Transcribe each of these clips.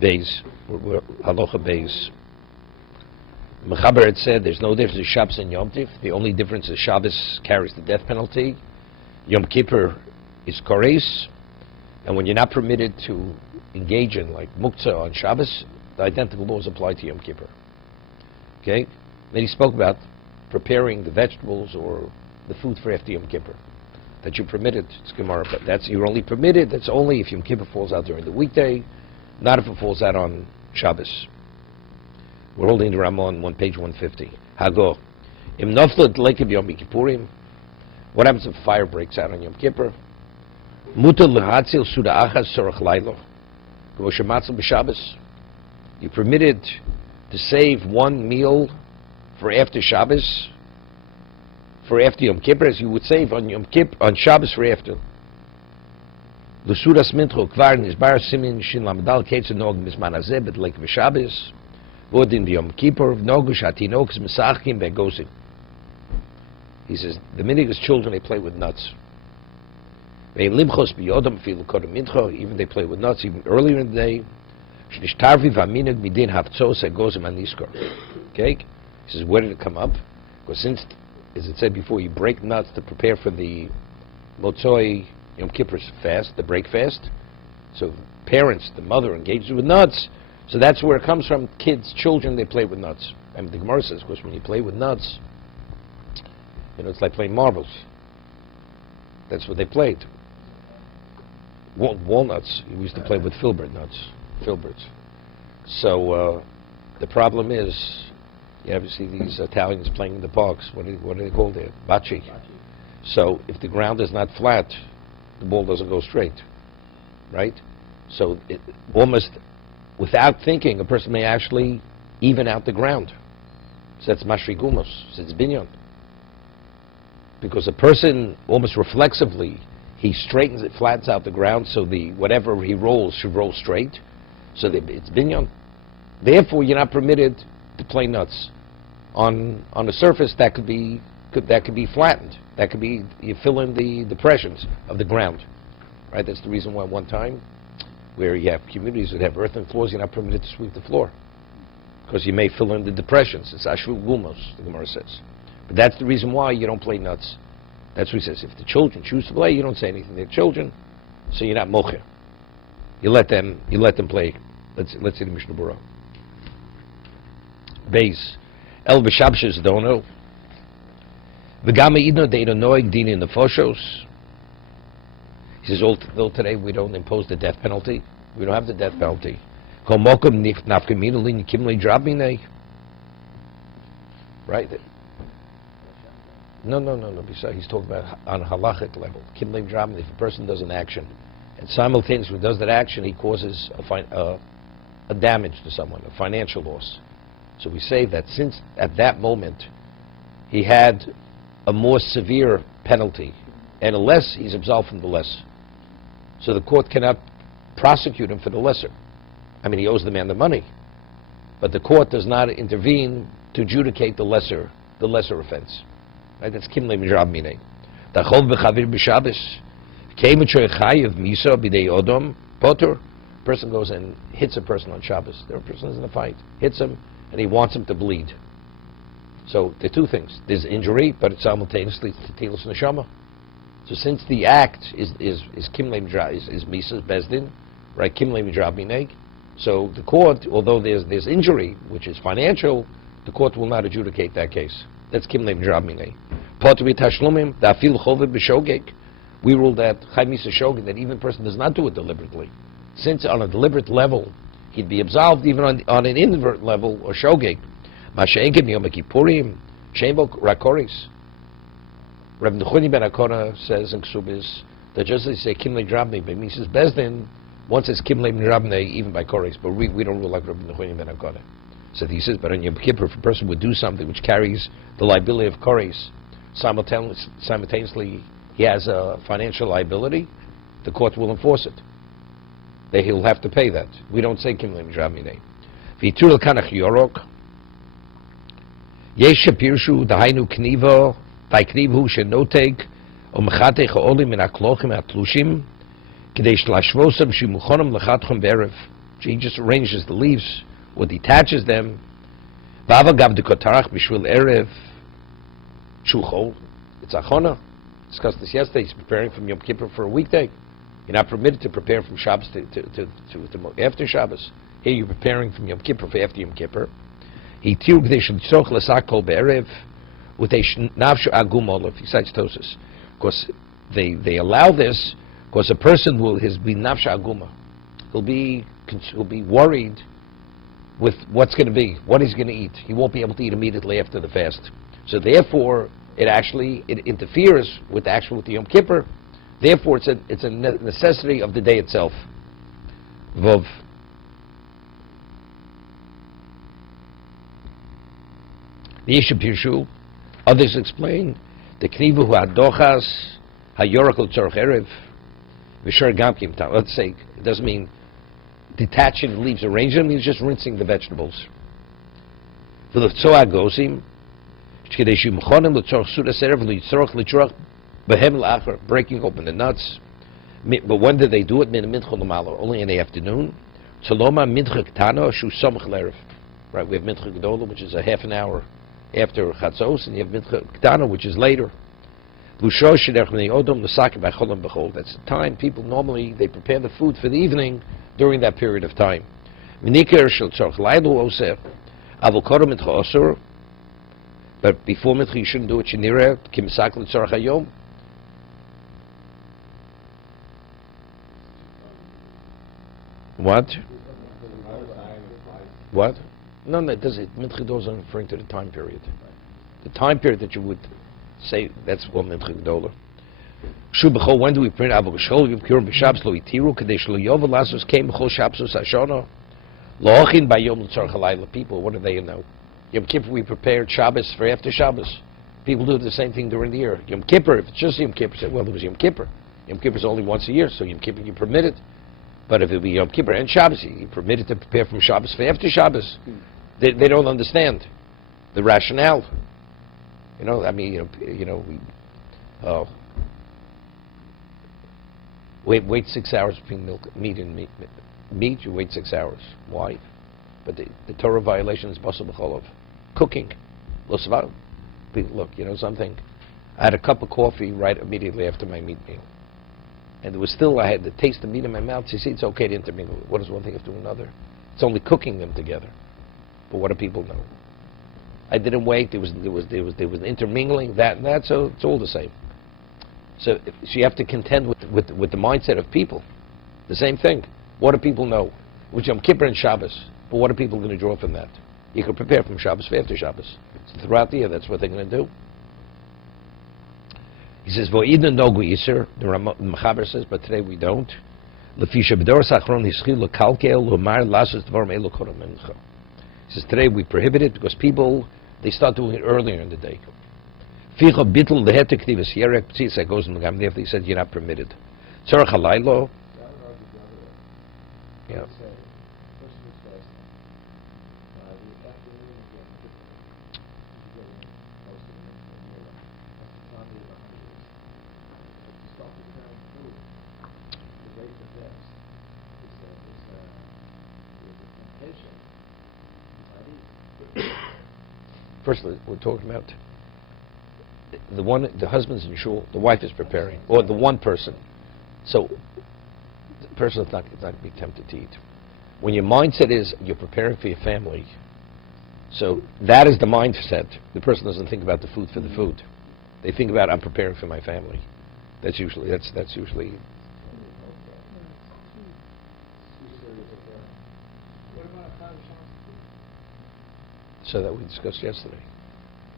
Beis, Halacha Beis. Mechaber had said there's no difference in Shabbos and Yom Tif. The only difference is Shabbos carries the death penalty. Yom Kippur is Koreis. And when you're not permitted to engage in like Muktzah on Shabbos, the identical laws apply to Yom Kippur. Okay? Then he spoke about preparing the vegetables or the food for after Yom Kippur. That you're permitted, it's Gemara, but you're only permitted, that's only if Yom Kippur falls out during the weekday, not if it falls out on Shabbos. We're holding the Ramon on page 150. Hago. Im nofla d'leikav Yom Kippurim. What happens if fire breaks out on Yom Kippur? Mutar l'hatzil suda achas sorach lailo. K'vo shematzil b'Shabbos. You're permitted to save one meal for after Shabbos, for after Yom Kippur, as you would save on Yom Kippur, on Shabbos for after. L'sudas mintcho kvar nizbar simin shin lamadal ketzer nog mizman hazeh b'dleikav Shabbos. Vodin Yom Kippur nogush hatinokes misachkim begosim. He says the minhag is children, they play with nuts. Even they play with nuts even earlier in the day. Okay? He says, where did it come up? Because since, as it said before, you break nuts to prepare for the Motzoi Yom Kippur's fast, the break fast. So parents, the mother engages with nuts. So that's where it comes from. Kids, children, they play with nuts. And the Gemara says, of course, when you play with nuts, it's like playing marbles. That's what they played. Walnuts. We used to play with filbert nuts. Filberts. So the problem is, you ever see these Italians playing in the parks? What do they call it? Bocce. So if the ground is not flat, the ball doesn't go straight, right? So it almost, without thinking, a person may actually even out the ground. So that's mashri gumos. So it's binyan. Because a person almost reflexively, he straightens it, flattens out the ground, so the whatever he rolls should roll straight. So it's binyan. Therefore, you're not permitted to play nuts on a surface that could be flattened. That could be, you fill in the depressions of the ground, right? That's the reason why one time, where you have communities that have earthen floors, you're not permitted to sweep the floor because you may fill in the depressions. It's ashru gumos, the Gemara says. But that's the reason why you don't play nuts. That's what he says. If the children choose to play, you don't say anything. They're children, so you're not mocher. You let them play. Let's see the Mishna Berura. Beis el b'shabshas dono. V'gam idno deino noig dini nefoshos. He says, although today we don't impose the death penalty, we don't have the death penalty. Kol mokum nafkamina lin kimli drabine. Right. No. Besides, he's talking about on a halachic level. Kimli drabine. If a person does an action, and simultaneously does that action, he causes a damage to someone, a financial loss. So we say that since at that moment he had a more severe penalty, and a less, he's absolved from the less. So the court cannot prosecute him for the lesser. I mean, he owes the man the money, but the court does not intervene to adjudicate the lesser offense. Right? That's kimle mijrab minei. Tachov b'chavir b'Shabbos. Potter, person goes and hits a person on Shabbos. There a person is in a fight, hits him, and he wants him to bleed. So there are two things. There's injury, but it's simultaneously tilas neshama. So since the act is kimle mijrab, is misas bezdin, right? Kimle mijrab mineg. So the court, although there's injury, which is financial, the court will not adjudicate that case. That's kimle mijrab mineg. Potter b'tashlumim da'afil chovet b'shogeg. We ruled that Chaimisa Shogeg, that even a person does not do it deliberately. Since on a deliberate level, he'd be absolved even on an inadvertent level, or Shogeg. Masha'enkim Yom Kippurim, Shembo Rakoris. Reb Nechuni ben Akona says in Ksubis, that just as they say Kimle Drabne by Mises Bezdin, one says Kimle Drabne even by Koris, but we don't rule like Reb Nechuni ben Akona. So he says, but on Yom Kippur, if a person would do something which carries the liability of Koris, simultaneously he has a financial liability, the court will enforce it. He'll have to pay that. We don't say Kimle Mijrab Minei. V'itur l'kanach yorok. Yesh shapirshu dahainu kniva, v'iknivhu shenoteg, o mechatei cha'olim min ha'klochim ha'tlushim, k'dei shlashvosam shimuchonim l'chatchom be'erev. He just arranges the leaves or detaches them. It's achona. Discussed this yesterday. He's preparing from Yom Kippur for a weekday. You're not permitted to prepare from Shabbos to after Shabbos. Here you're preparing from Yom Kippur for after Yom Kippur. He tiruk deshel tzorch lesak kol be'erev with a nafshu agum olav. Besides Tosis, because they allow this because a person will be nafshu aguma. He'll be worried with what's going to be, what he's going to eat. He won't be able to eat immediately after the fast. So therefore, it interferes with the Yom Kippur. Therefore, it's a necessity of the day itself. Vov. Others explain the knivu hadochas hayorakol tzorch erev v'shar gamkim tam. Let's say it doesn't mean detaching the leaves, arranging them. It means just rinsing the vegetables. V'lefzoa gosim shkedei shimchonim l'tzorch sudas erev l'yitzorch l'tzorch behem l'achar, breaking open the nuts. But when do they do it? Min mincha l'malo, only in the afternoon. Tzoloma mincha ktano shu somach l'erev. Right, we have mincha gedola, which is a half an hour after chatzos, and you have mincha ktano, which is later. That's the time people normally they prepare the food for the evening during that period of time. But before mincha you shouldn't do it. What? What? No, it doesn't. Mincha Gedola is referring to the time period. The time period that you would say, that's called Mincha Gedola. When do we print Abu Gashol Yom Kippur b'Shabbos lo itiru kadei shelo yovel lasos came b'chol Shabbos Hashanah lo'ochin b'yom l'tzorch halayla. People, what do they know? Yom Kippur we prepared Shabbos for after Shabbos. People do the same thing during the year. Yom Kippur, if it's just Yom Kippur, say, well, it was Yom Kippur. Yom Kippur is only once a year, so Yom Kippur you permit it. But if it be Yom Kippur and Shabbos, you permit it to prepare from Shabbos for after Shabbos. They don't understand the rationale. You know, I mean, wait 6 hours between meat and meat. Meat, you wait 6 hours. Why? But the Torah violation is basar b'cholov. Cooking. Look, you know something? I had a cup of coffee right immediately after my meat meal. And there was still, I had the taste of meat in my mouth. So you see, it's okay to intermingle. What does one thing have to do another? It's only cooking them together. But what do people know? I didn't wait. There was intermingling, that and that. So it's all the same. So you have to contend with the mindset of people. The same thing. What do people know? Which Yom Kippur and Shabbos. But what are people going to draw from that? You can prepare from Shabbos for after Shabbos. So throughout the year, that's what they're going to do. He says, "Vo'idna nogu iser." The Mechaber says, but today we don't. He says today we prohibit it because people they start doing it earlier in the day. He said you're not permitted. Yeah. First, we're talking about the husband's in shul, the wife is preparing, or the one person. So the person is not going to be tempted to eat. When your mindset is you're preparing for your family, so that is the mindset. The person doesn't think about the food for the food. They think about I'm preparing for my family. That's usually. So that we discussed yesterday,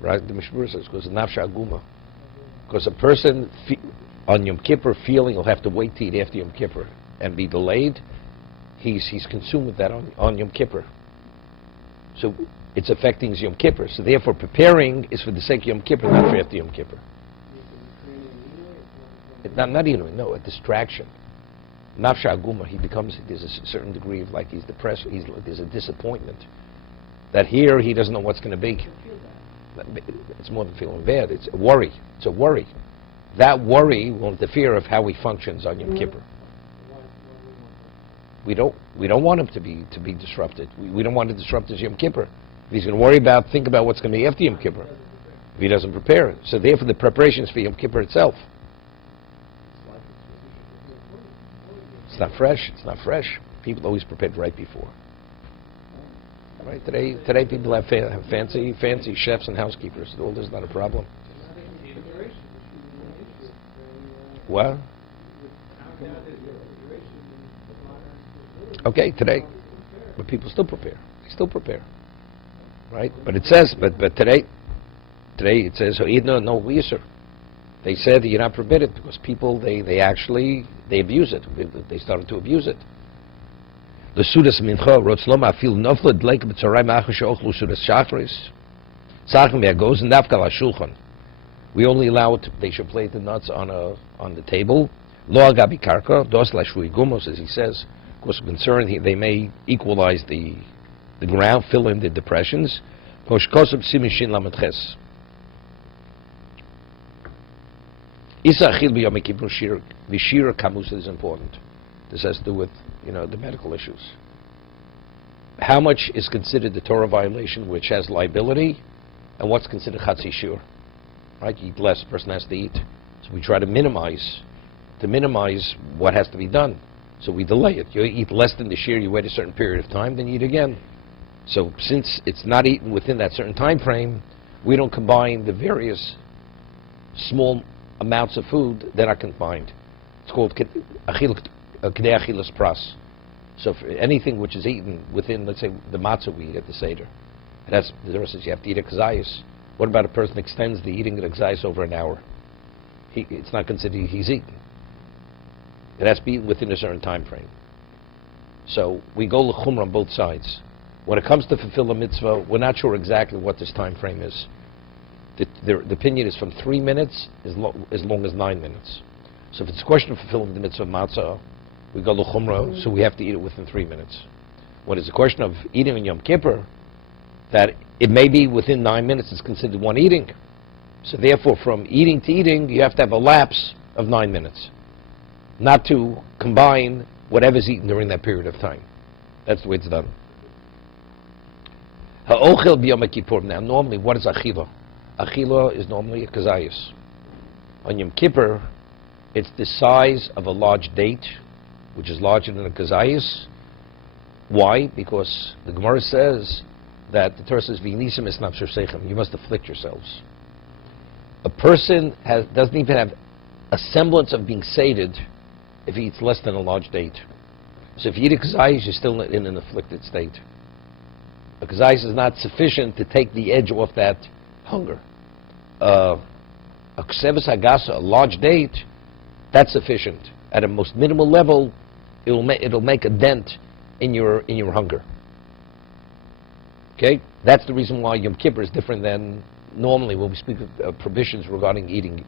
right? The Mishna Berura says because of nafsha aguma, because a person on Yom Kippur feeling he'll have to wait to eat after Yom Kippur and be delayed, he's consumed with that on Yom Kippur. So it's affecting his Yom Kippur. So therefore, preparing is for the sake of Yom Kippur, not for after Yom Kippur. Not even a distraction. Nafsha aguma, there's a certain degree of like he's depressed. There's a disappointment. That here he doesn't know what's going to be. It's more than feeling bad. It's a worry. It's a worry. That worry will interfere of how he functions on Yom Kippur. We don't want him to be disrupted. We don't want to disrupt his Yom Kippur. If he's going to think about what's going to be after Yom Kippur, if he doesn't prepare. So therefore the preparations for Yom Kippur itself. It's not fresh. It's not fresh. People always prepared right before. Right? Today people have fancy chefs and housekeepers. All this is not a problem. What? Okay, today, but people still prepare. They still prepare, right? But it says, but today it says, no yisur. They said that you're not permitted because people they abuse it. They started to abuse it. The sudas mincha rotzloma feel nofled like b'tzaray ma'achas she'ochlu sudas shachris. Tzachim goes and nafkal hashulchan. We only allow it. They should plate the nuts on the table. Lo agabi karka dos lashui gumos, as he says. Of course, concerned they may equalize the ground, fill in the depressions. Koshkosub simishin lametches. Isa achil b'yom kippur v'shira kamus is important. This has to do with the medical issues. How much is considered the Torah violation, which has liability, and what's considered chatzi shur? Right, you eat less, the person has to eat. So we try to minimize what has to be done. So we delay it. You eat less than the shir, you wait a certain period of time, then you eat again. So since it's not eaten within that certain time frame, we don't combine the various small amounts of food that are combined. It's called kedei achilas pras. So for anything which is eaten within, let's say, the matzah we eat at the Seder, the Torah says you have to eat a kazayas. What about a person extends the eating of the kazayas over an hour? It's not considered he's eaten. It has to be eaten within a certain time frame. So we go l'chumra on both sides. When it comes to fulfill a mitzvah, we're not sure exactly what this time frame is. The opinion is from 3 minutes as long as 9 minutes. So if it's a question of fulfilling the mitzvah of matzah, we go l'chumra, so we have to eat it within 3 minutes. When it's a question of eating in Yom Kippur, that it may be within 9 minutes, it's considered one eating. So therefore, from eating to eating, you have to have a lapse of 9 minutes, not to combine whatever's eaten during that period of time. That's the way it's done. Ha'ochel b'yom kippur. Now, normally, what is achila? Achila is normally a kazayas. On Yom Kippur, it's the size of a large date, which is larger than a kazayas. Why? Because the Gemara says that the Torah says, "V'nisim es nafsher seichem." You must afflict yourselves. A person doesn't even have a semblance of being sated if he eats less than a large date. So if you eat a kazayas, you're still in an afflicted state. A kazayas is not sufficient to take the edge off that hunger. A kseves hagasa, a large date, that's sufficient. At a most minimal level, it'll make a dent in your hunger. Okay, that's the reason why Yom Kippur is different than normally when we speak of prohibitions regarding eating,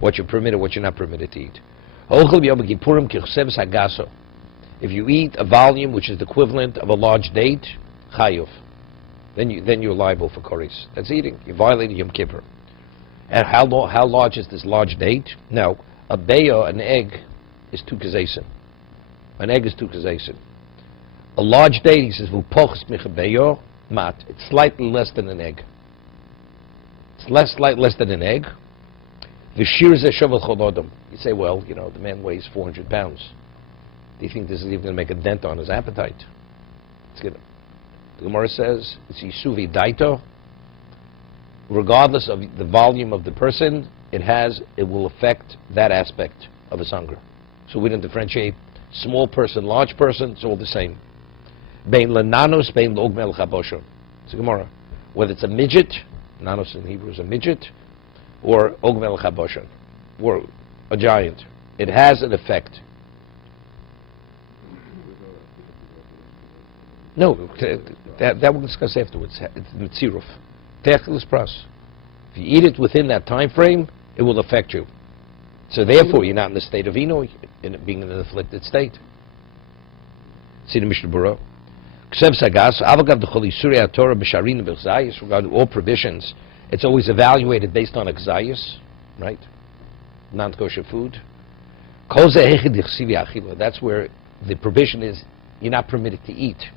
what you're permitted, what you're not permitted to eat. If you eat a volume which is the equivalent of a large date, chayuf, then you're liable for koris. That's eating. You violated Yom Kippur. And how large is this large date? Now, a beya, an egg, is 2 kazesim. An egg is 2 kazesim. A large date, he says, v'pochs micha mat. It's slightly less than an egg. It's slightly less than an egg. V'shir zeh shovel chododom. You say, well, the man weighs 400 pounds. Do you think this is even going to make a dent on his appetite? It's good. The Gemara says, it's yisuvi daito. Regardless of the volume of the person, it will affect that aspect of his hunger. So we don't differentiate small person, large person, it's all the same. Bein lenanos, bein logmel chabosho. It's a Gemara. Whether it's a midget, nanos in Hebrew is a midget, or ogmel chabosho, or a giant, it has an effect. No, that we'll discuss afterwards. It's mitziruf. Techelis pras. If you eat it within that time frame, it will affect you. So therefore, you're not in the state of ino, being in an afflicted state. See the Mishna Berura. Regarding all provisions, it's always evaluated based on exayis, right? Non-kosher food. That's where the provision is you're not permitted to eat.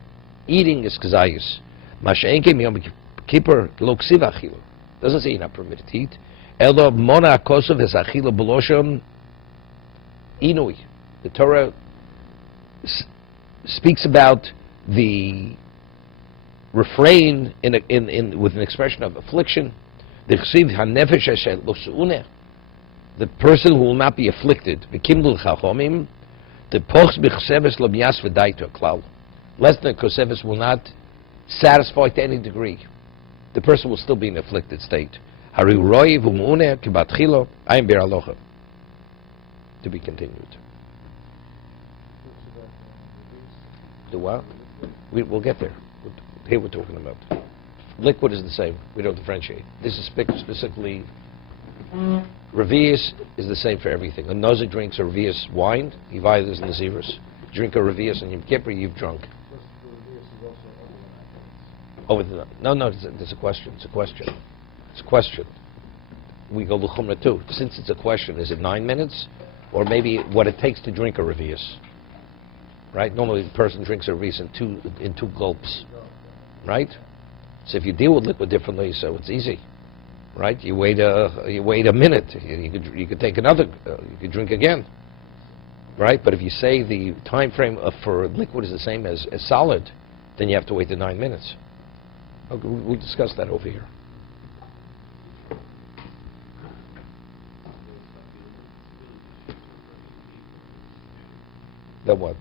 Eating is kazayus. Masha'enke miyom kippur lo ksiv achila. Doesn't say you're not permitted to eat. Elo mona kosov es achila b'loshon inui. The Torah speaks about the refrain with an expression of affliction. The person who will not be afflicted. The less than koseves will not satisfy to any degree. The person will still be in an afflicted state. To be continued. The what? We'll get there. Here we're talking about. Liquid is the same. We don't differentiate. This is specifically... Revius is the same for everything. A nozik drinks a Revius wine, he violates the Nazirus. Drink a Revius and Yom Kippur, you've drunk. No, it's a question. It's a question. We go L'chumra too. Since it's a question, is it 9 minutes? Or maybe what it takes to drink a Revius? Right? Normally the person drinks a Revius in two gulps. Right? So if you deal with liquid differently, so it's easy. Right? You wait a minute. You could take another. You could drink again. Right? But if you say the time frame for liquid is the same as solid, then you have to wait the 9 minutes. Okay, we'll discuss that over here. Then what?